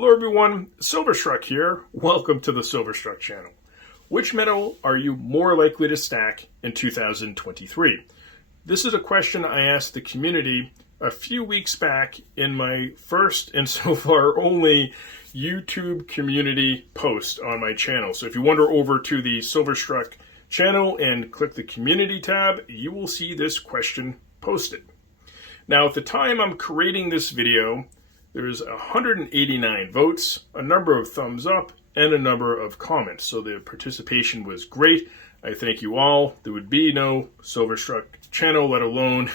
Hello everyone, Silverstruck here. Welcome to the Silverstruck channel. Which metal are you more likely to stack in 2023? This is a question I asked the community a few weeks back in my first and so far only YouTube community post on my channel. So if you wander over to the Silverstruck channel and click the community tab, you will see this question posted. Now at the time I'm creating this video, there's 189 votes, a number of thumbs up, and a number of comments. So the participation was great. I thank you all. There would be no Silverstruck channel, let alone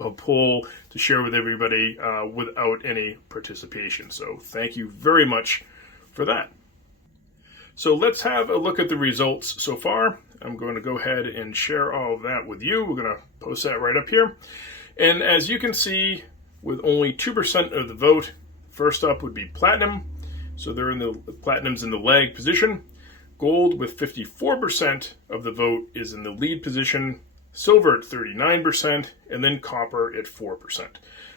a poll to share with everybody without any participation. So thank you very much for that. So let's have a look at the results so far. I'm going to go ahead and share all of that with you. We're going to post that right up here. And as you can see, with only 2% of the vote, first up would be platinum. So they're in the platinum's in the lag position. Gold with 54% of the vote is in the lead position. Silver at 39%, and then copper at 4%.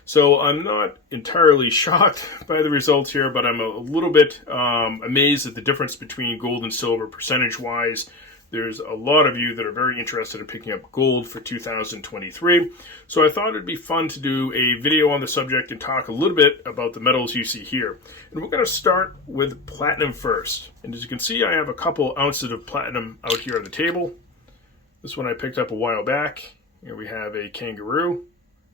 So I'm not entirely shocked by the results here, but I'm a little bit amazed at the difference between gold and silver percentage-wise. There's a lot of you that are very interested in picking up gold for 2023. So I thought it'd be fun to do a video on the subject and talk a little bit about the metals you see here. And we're going to start with platinum first. And as you can see, I have a couple ounces of platinum out here on the table. This one I picked up a while back. Here we have a kangaroo.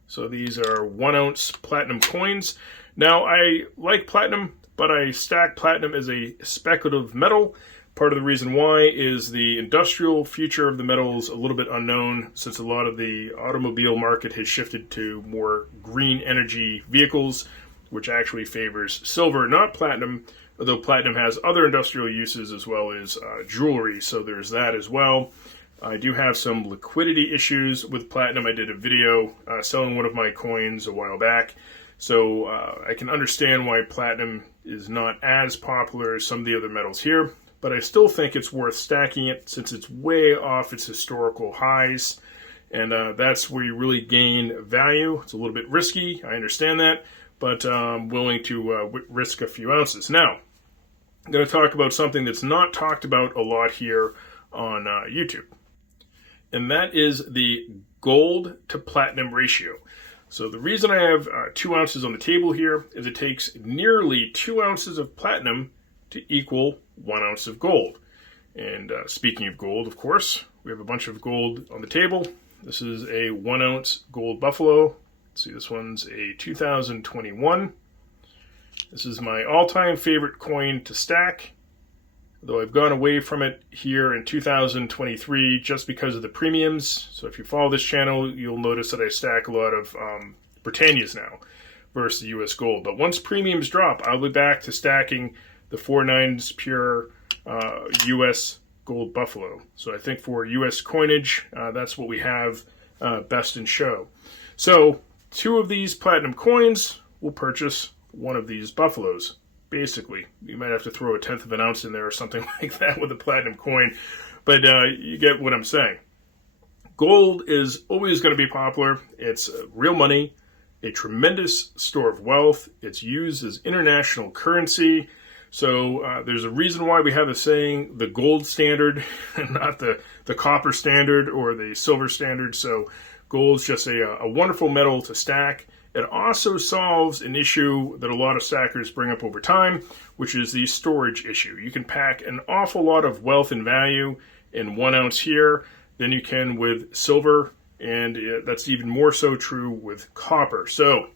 So these are 1 ounce platinum coins. Now I like platinum, but I stack platinum as a speculative metal. Part of the reason why is the industrial future of the metal is a little bit unknown, since a lot of the automobile market has shifted to more green energy vehicles, which actually favors silver, not platinum, although platinum has other industrial uses as well as jewelry, so there's that as well. I do have some liquidity issues with platinum. I did a video selling one of my coins a while back, so I can understand why platinum is not as popular as some of the other metals here. But I still think it's worth stacking it since it's way off its historical highs, and that's where you really gain value. It's a little bit risky, I understand that, but I'm willing to risk a few ounces. Now, I'm going to talk about something that's not talked about a lot here on YouTube, and that is the gold to platinum ratio. So the reason I have 2 ounces on the table here is it takes nearly 2 ounces of platinum to equal 1 ounce of gold. And speaking of gold, of course, we have a bunch of gold on the table. This is a 1 ounce gold buffalo. Let's see, this one's a 2021. This is my all-time favorite coin to stack, though I've gone away from it here in 2023 just because of the premiums. So if you follow this channel, you'll notice that I stack a lot of Britannias now versus the US gold. But once premiums drop, I'll be back to stacking the 4/9 pure US gold buffalo. So I think for US coinage, that's what we have best in show. So 2 of these platinum coins will purchase 1 of these buffaloes. Basically, you might have to throw a 1/10 of an ounce in there or something like that with a platinum coin, but you get what I'm saying. Gold is always going to be popular. It's real money, a tremendous store of wealth. It's used as international currency. So there's a reason why we have a saying, the gold standard, and not the copper standard or the silver standard. So gold's just a wonderful metal to stack. It also solves an issue that a lot of stackers bring up over time, which is the storage issue. You can pack an awful lot of wealth and value in 1 ounce here than you can with silver, and that's even more so true with copper. So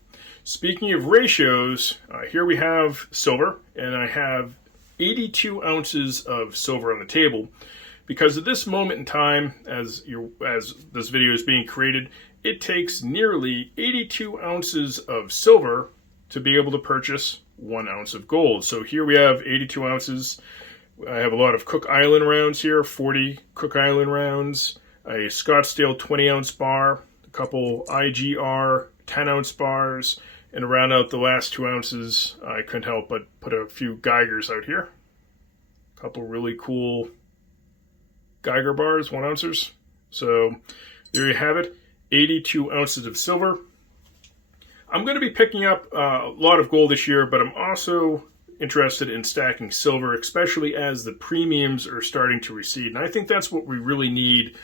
speaking of ratios, here we have silver, and I have 82 ounces of silver on the table. Because at this moment in time, as this video is being created, it takes nearly 82 ounces of silver to be able to purchase 1 ounce of gold. So here we have 82 ounces. I have a lot of Cook Island rounds here, 40 Cook Island rounds, a Scottsdale 20-ounce bar, a couple IGR 10-ounce bars, and to round out the last 2 ounces, I couldn't help but put a few Geigers out here. A couple really cool Geiger bars, 1 ounces. So there you have it, 82 ounces of silver. I'm going to be picking up a lot of gold this year, but I'm also interested in stacking silver, especially as the premiums are starting to recede. And I think that's what we really need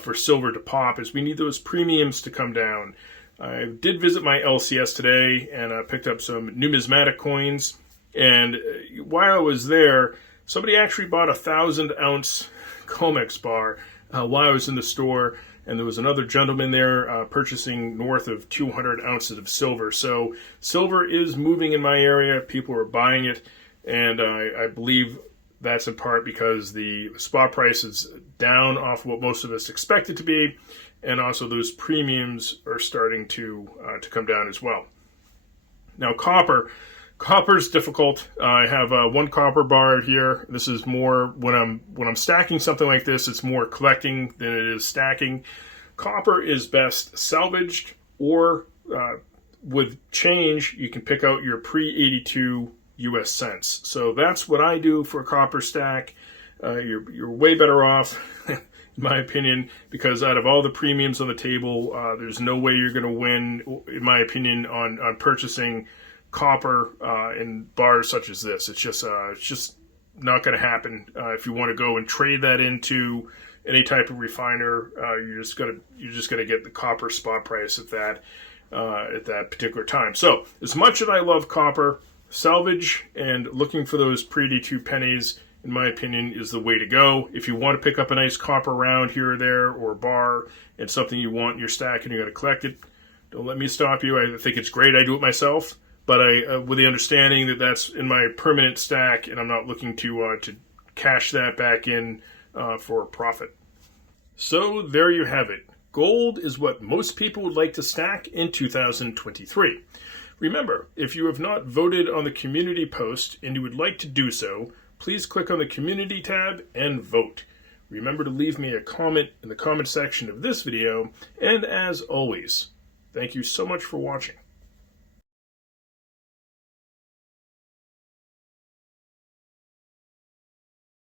for silver to pop, is we need those premiums to come down. I did visit my LCS today and picked up some numismatic coins. And while I was there, somebody actually bought a 1,000-ounce COMEX bar while I was in the store. And there was another gentleman there purchasing north of 200 ounces of silver. So silver is moving in my area. People are buying it. And I believe that's in part because the spot price is down off what most of us expect it to be. And also those premiums are starting to come down as well. Now Copper's difficult. I have one copper bar here. This is more when I'm stacking something like this, it's more collecting than it is stacking. Copper is best salvaged, or with change, you can pick out your pre-82 US cents. So that's what I do for a copper stack. You're way better off, in my opinion, because out of all the premiums on the table, there's no way you're going to win, in my opinion, on purchasing copper in bars such as this. It's just not going to happen. If you want to go and trade that into any type of refiner, you're just gonna get the copper spot price at that particular time. So as much as I love copper, salvage and looking for those pre-82 pennies, in my opinion, is the way to go. If you want to pick up a nice copper round here or there, or a bar, and something you want in your stack and you're going to collect it, don't let me stop you. I think it's great. I do it myself. But with the understanding that that's in my permanent stack, and I'm not looking to cash that back in for a profit. So there you have it. Gold is what most people would like to stack in 2023. Remember, if you have not voted on the community post and you would like to do so, please click on the community tab and vote. Remember to leave me a comment in the comment section of this video, and as always, thank you so much for watching.